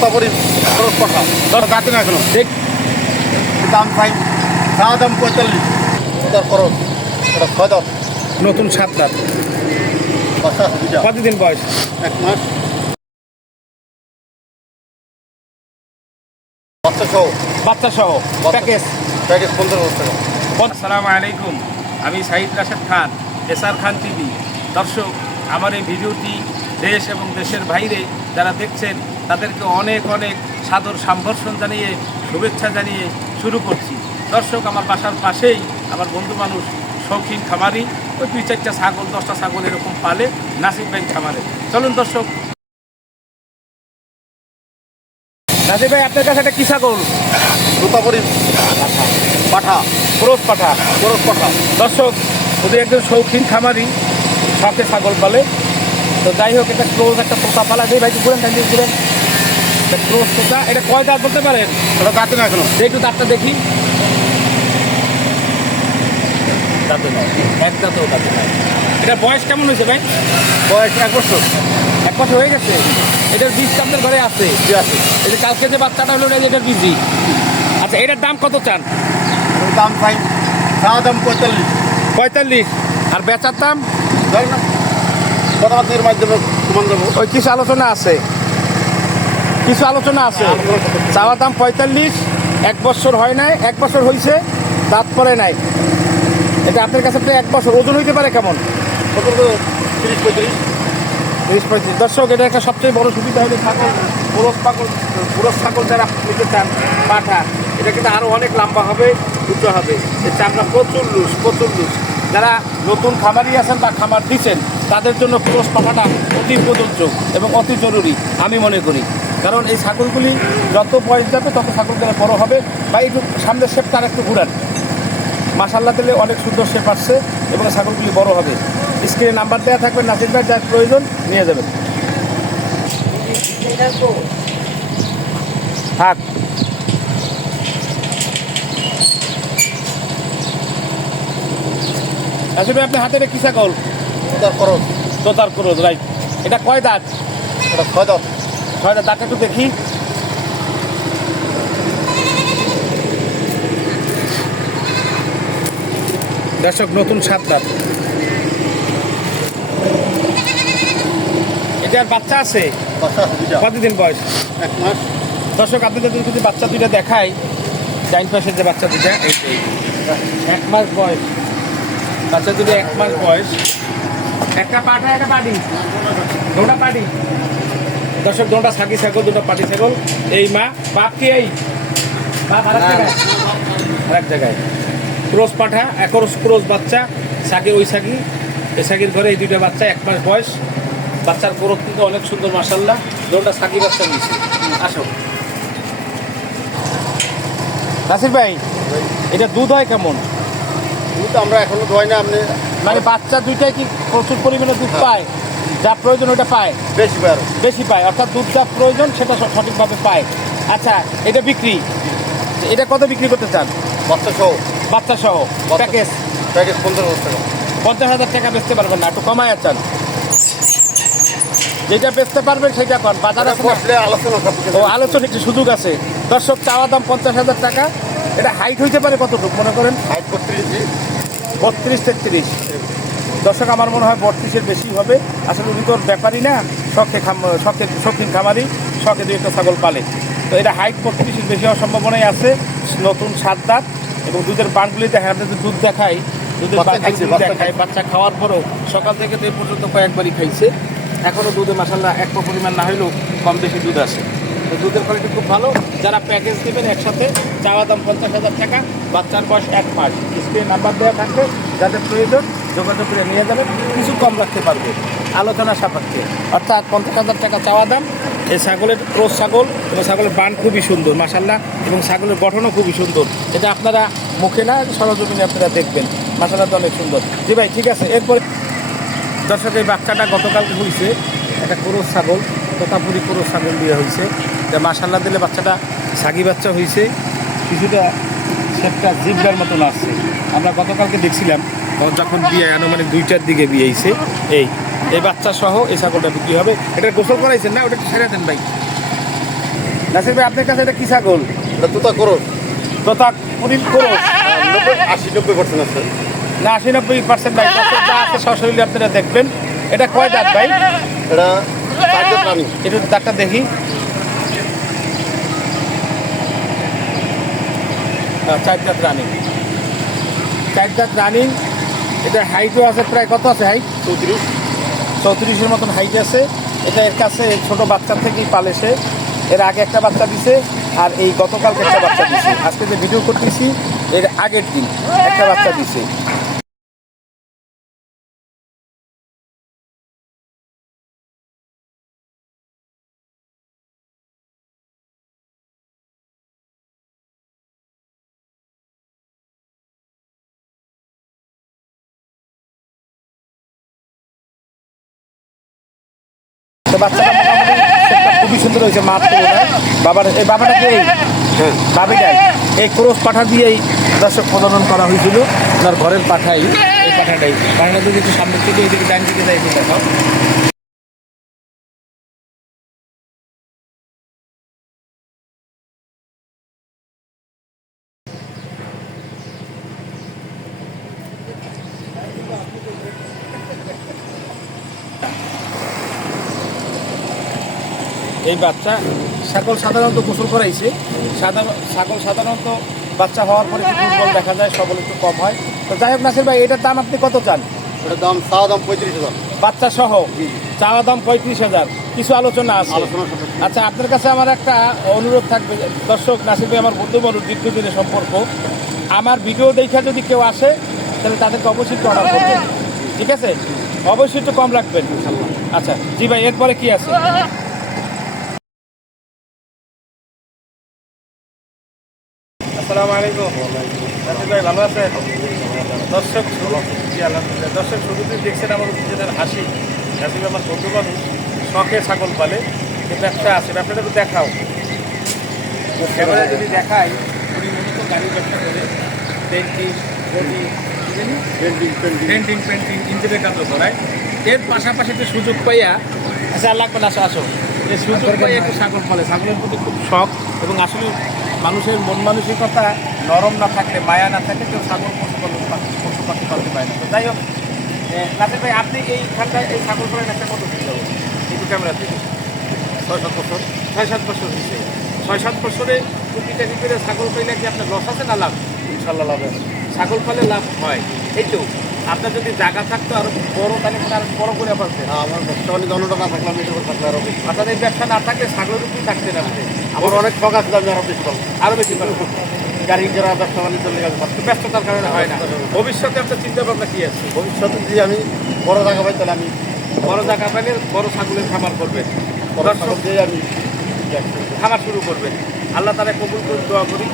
তোতাপুরি খরচ পাঠা গাছে না এখনো দেখ দাম চাই চা দাম 45 এটার খরচ এটা 6 নতুন 7 দাঁত বাচ্চা আছে দুইটা কতদিন বয়স? 1 মাস বাচ্চা সহ বাচ্চা সহ প্যাকেজ প্যাকেজ 15,000 টাকা। আসসালামু আলাইকুম, আমি সাহিদ রাশেদ খান, এসআর খান টিভি। দর্শক, আমার এই ভিডিওটি দেশ এবং দেশের বাইরে যারা দেখছেন তাদেরকে অনেক অনেক সাদর সম্ভাষণ জানিয়ে শুভেচ্ছা জানিয়ে শুরু করছি। দর্শক, আমার বাসার পাশেই আমার বন্ধু মানুষ শৌখিন খামারি, ওই 2-4টা ছাগল 10টা ছাগল এরকম পালে নাসিব ভাই খামারে। চলুন দর্শক। নাসিব ভাই, আপনার কাছে একটা কি ছাগল? তোতাপুরি পাঠা ক্রস পাঠা। খরচ পাঠা। দর্শক, ওদের একজন শৌখিন খামারি, শখে ছাগল পালে। তো যাই হোক, এটা ক্রোজ একটা তোতা পালা দিয়ে ভাই ঘুরেন ঘুরেন। ক্রোজ তোতা, এটা কয় দাঁত বলতে পারেন? এটা গাছে না এখনো একটু দাঁতটা দেখি। দাঁতে নয়, এক দাঁতেও দাঁতে নয়। এটার বয়স কেমন হয়েছে ভাই? বয়স 1 বছর 1 বছর হয়ে গেছে। এটার বীজ আপনার ঘরে আছে? জি আছে। এই যে কালকে যে বাচ্চাটা হলো, এটার বীজই। আচ্ছা, এটার দাম কত চান? এটার দাম চাই চা দাম 45 45। আর বেচার দাম? ধরেন না কথাবার্তার মাধ্যমে কমান দেবো। ওই কিছু আলোচনা আছে, কিছু আলোচনা আছে। চাওয়ার দাম 45। 1 বছর হয় নাই, 1 বছর হয়েছে, দাঁত পরে নাই। এটা আপনার কাছে প্রায় 1 বছর। ওজন হইতে পারে কেমন? 30-35। 30-35। দর্শক, এটা একটা সবচেয়ে বড় সুবিধা হলো ছাগল, পুরো ছাগল যারা নিতে চান পাঠা, এটা কিন্তু আরও অনেক লম্বা হবে, উঁচু হবে। এর চামড়া প্রচুর লুজ। যারা নতুন খামারি আছেন বা খামার দিচ্ছেন তাদের জন্য ক্রস পাঠাটা অতি প্রযোজ্য এবং অতি জরুরি আমি মনে করি। কারণ এই ছাগলগুলি যত বয়স যাবে তত ছাগলগুলো বড় হবে। বা একটু সামনের শেপটা আর একটু ঘুরান, মাশাআল্লাহ দিলে অনেক সুন্দর শেপ আসছে এবং ছাগলগুলি বড় হবে। স্ক্রিনে নাম্বার দেওয়া থাকবে, নাসির ভাই যার প্রয়োজন নিয়ে যাবেন। থাক। নাসির ভাই, আপনার হাতে এটা কি ছাগল? এটার খরচ তোতার ক্রোজ, রাইট। এটা কয় দাঁত? এটা 6 দাঁত। 6 দাঁত। দাঁতটা একটু দেখি। দর্শক, নতুন 7 দাঁত। এটার বাচ্চা আছে? বাচ্চা আছে দুইটা কতদিন বয়স? 1 মাস। দর্শক, আপনাদের যদি বাচ্চা দুইটা দেখাই, ডাইন পাশের যে বাচ্চা দুইটা, এই 1 মাস বয়স। বাচ্চা দুটো 1 মাস বয়স। একটা পাঠা, একটা পাটি, দুটা পাটি। দর্শক, দুটা ছাগি ছাগল, দুটো পাটি ছাগল। এই মা, বাপ কি এই বাপ আরেক জায়গায়। ক্রোস পাঠা, ক্রোস বাচ্চা, ছাগি ওই ছাগি। এই ছাগির ঘরে এই দুইটা বাচ্চা, 1 মাস বয়স। বাচ্চার গ্রোথ কিন্তু অনেক সুন্দর মাশাআল্লাহ। দুটা ছাগি বাচ্চা নিয়েছে। আসো নাসির ভাই, এটা দুধ হয় কেমন? দুধ আমরা এখনো দোয়াই না। আপনি মানে বাচ্চা দুইটাই কি প্রচুর পরিমাণে দুধ পায়? যা প্রয়োজন ওটা পায়, বেশি বার বেশি পায়, অর্থাৎ দুধ যা প্রয়োজন সেটা সঠিকভাবে পায়। আচ্ছা, এটা বিক্রি, এটা কত বিক্রি করতে চান? বাচ্চা সহ বাচ্চা সহ প্যাকেজ প্যাকেজ 15,000 টাকা। 50,000 টাকা বেচতে পারবেন না, একটু কমায় চান? যেটা বেচতে পারবেন সেটা কর, বাজার আছে না? বসলে আলোচনা সবকিছু ও আলোচনা একটু সুযোগ আছে। দর্শক, চাওয়া দাম 50,000 টাকা। এটা হাইট হইতে পারে কতটুকু মনে করেন? 32-33। দর্শক, আমার মনে হয় 32-এর বেশি হবে। আসলে উনি তোর ব্যাপারই না, শৌখিন খামারি, শখে 2-1টা ছাগল পালে। তো এটা হাইট 32-এর বেশি হওয়ার সম্ভাবনাই আছে। নতুন 7 দাঁত এবং দুধের বানগুলি দেখায়, আপনাদের দুধ দেখাই, দুধের বানগুলি দেখায়। বাচ্চা খাওয়ার পরও সকাল থেকে তো এই পর্যন্ত কয়েকবারই খাইছে। এখনও দুধে মাশাআল্লাহ এক পরিমাণ না হলেও কম বেশি দুধ আসে। তো দুধের কোয়ালিটি খুব ভালো। যারা প্যাকেজ দেবেন একসাথে, চাওয়া দাম 50,000 টাকা। বাচ্চার বয়স 1 মাস। স্ক্রিনে নাম্বার দেওয়া থাকবে, যাদের প্রয়োজন যোগাযোগ করে নিয়ে যাবেন। কিছু কম রাখতে পারবে আলোচনা সাপেক্ষে। অর্থাৎ 50,000 টাকা চাওয়া দাম। এই ছাগলের ক্রস ছাগল এবং ছাগলের বান খুবই সুন্দর মাশাআল্লাহ, এবং ছাগলের গঠনও খুবই সুন্দর। এটা আপনারা মুখে না, সরজমিনে আপনারা দেখবেন। মাশাআল্লাহ তো অনেক সুন্দর। জি ভাই, ঠিক আছে। এরপরে দর্শক, এই বাচ্চাটা গতকালকে হয়েছে, একটা ক্রস ছাগল, তোতাপুরি ক্রস ছাগল দিয়ে হয়েছে। যা মাশাআল্লাহ দিলে বাচ্চাটা ছাগি বাচ্চা হয়েছে, কিছুটা সেটটা জিব্বার মতন আসছে। আমরা গতকালকে দেখছিলাম যখন বিয়ে আনুমানিক 2টার দিকে বিয়ে হয়েছে। এই বাচ্চা সহ এই ছাগলটা বিক্রি হবে। এটা গোসল করাইছেন না? ওটা একটু ছেড়ে দেন ভাই। নাসির ভাই আপনার কাছে এটা কি ছাগল? এটা তোতা করস। তোতা পুরিল করস 80-90% আছে। না 80-90% নাই, যা আছে সশরীরে আপনারা দেখবেন। এটা কয় দাঁত ভাই? এটা 4 দাঁত রানিং। একটু দাঁতটা দেখি। 4 দাঁত রানিং, 4 দাঁত রানিং। এটা হাইটও আছে প্রায়, কত আছে হাইট? 34-34-এর মতন হাইট আছে। এটা এর কাছে ছোট বাচ্চা থেকেই পালে সে। এর আগে একটা বাচ্চা দিছে, আর এই গতকালকে একটা বাচ্চা দিছে। আজকে যে ভিডিও করতেছি এর আগের দিন একটা বাচ্চা দিছে। তো বাচ্চাটা মোটামুটি খুবই সুন্দর হয়েছে, মাছ বাবার এই বাবাটাকে হ্যাঁ, বাবিটাই এই ক্রস পাঠা দিয়েই দর্শক প্রজনন করা হয়েছিল। ওনার ঘরের পাঠাই এই পাঠাটাই। পাঠাটা যদি একটু সামনের থেকে এদিকে ডান দিকে যাই একটু দেখাও। এই বাচ্চা ছাগল সাধারণত গোসল করাইছে। ছাগল সাধারণত বাচ্চা হওয়ার পরে একটু দুর্বল দেখা যায়, সবল একটু কম হয়। তো যাই হোক নাসির ভাই, এটার দাম আপনি কত চান? এটার দাম চাওয়া দাম 35,000। বাচ্চা সহ চাওয়া দাম 35,000, কিছু আলোচনা আছে। আলোচনা সাপেক্ষে। আচ্ছা, আপনার কাছে আমার একটা অনুরোধ থাকবে। দর্শক, নাসির ভাই আমার বন্ধু মানুষ, দীর্ঘদিনের সম্পর্ক। আমার ভিডিও দেখে যদি কেউ আসে তাহলে তাদেরকে অবশ্যই একটু অর্ডার করবেন, ঠিক আছে? অবশ্যই একটু কম রাখবেন। আচ্ছা জি ভাই, এরপরে কি আছে? আসসালামু আলাইকুম। নাসির ভাই ভালো আছেন? দর্শক জি আলহামদুলিল্লাহ। দর্শক শুরুতেই দেখছেন আমার নিজেদের হাসি। নাসির ভাই আমার বন্ধু মানুষ, শখে ছাগল পালে, ব্যবসা আছে। ব্যবসাটা একটু দেখাও। ক্যামেরা যদি দেখাই, উনি মূলত গাড়ির ব্যবসা করে, পেন্টিং, বডি, পেন্টিং ইঞ্জিনের কাজও করায়। এর পাশাপাশি একটু সুযোগ পাইয়া, আচ্ছা আর লাগবে না, আসো আসো, এই সুযোগ পাইয়া একটু ছাগল পালে। ছাগলের প্রতি খুব শখ, এবং আসলে মানুষের মন মানসিকতা নরম না থাকলে, মায়া না থাকলে কেউ ছাগল পশু পাখি পালতে পারে না। তো যাই হোক, নাসির ভাই আপনি এইখানটায় এই ছাগল পালেন একটা কত দিন যাবো? একটু ক্যামেরা থেকে 6-7 বছর। 6-7 বছর হয়েছে। 6-7 বছরে প্রতিটা ভিতরে ছাগল পাইলে কি আপনার লস আছে না লাভ? ইনশাল্লাহ লাভ আছে। ছাগল পালে লাভ হয়। এই তো আপনার যদি জায়গা থাকতো আরো বড়, তাহলে মানে আরো বড় করে পারতেন। আমার ব্যবসা বাণিজ্য অন্যটা না থাকলে আমি এটা করে থাকলে আরো বেশি। আপনার এই ব্যবসা না থাকলে ছাগলের উপরেই থাকতেন আপনি। আমার অনেক শখ আছে, আমি আরো বেশি পাবো। আরো বেশি পারবেন। গাড়ি যারা ব্যবসা বাণিজ্য লেগে আছে। ব্যস্ততার কারণে হয় না। ভবিষ্যতে আপনার চিন্তা ভাবনা কি আছে? ভবিষ্যতে যদি আমি বড় জায়গা পাই তাহলে আমি বড় জায়গা পেলে বড় ছাগলের খামার করবেন, বড় ছাগল দিয়ে আমি খামার শুরু করবেন। আল্লাহ তারা কবুল করে দোয়া করি।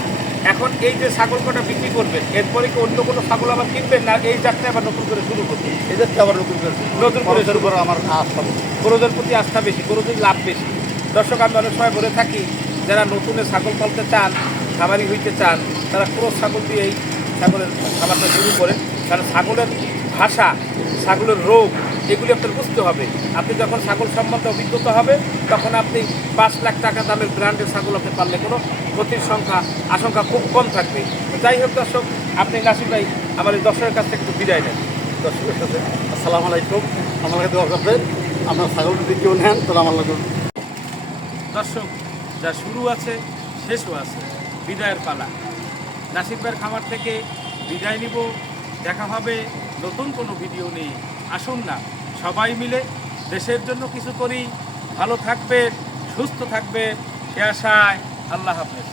এখন এই যে ছাগল কটা বিক্রি করবেন, এরপরে কি অন্য কোনো ছাগল আবার কিনবেন, না এই যাত্রা আবার নতুন করে শুরু করবেন? এদেরকে আবার নতুন করে শুরু উপর আমার আস্থা বেশি। গরুদের প্রতি আস্থা বেশি, গরুদের লাভ বেশি। দর্শক, আমি অনেক সময় বলে থাকি, যারা নতুনে ছাগল পালতে চান, খামারি হইতে চান, তারা পুরো ছাগল দিয়েই ছাগলের খামারটা শুরু করেন। কারণ ছাগলের ভাষা, ছাগলের রোগ, এগুলি আপনার বুঝতে হবে। আপনি যখন ছাগল সম্বন্ধে অভিজ্ঞতা হবে, তখন আপনি 5 লাখ টাকা দামের ব্র্যান্ডের ছাগল আপনি পারলে কোনো ক্ষতির আশঙ্কা খুব কম থাকবে। তো যাই হোক দর্শক, আপনি নাসির ভাই আমার এই দর্শকের কাছ থেকে একটু বিদায় নেন। দর্শকের সাথে আসসালামু আলাইকুম। আমার কাছে দোয়া করবেন, আপনার ছাগল যদি কেউ নেন তাহলে আমার লাগে। দর্শক, যা শুরু আছে শেষও আছে, বিদায়ের পালা। নাসির ভাইয়ের খামার থেকে বিদায় নিব। দেখা হবে নতুন কোনো ভিডিও নিয়ে। আসুন না সবাই মিলে দেশের জন্য কিছু করি। ভালো থাকবেন, সুস্থ থাকবেন, সে আশায়। আল্লাহ হাফেজ।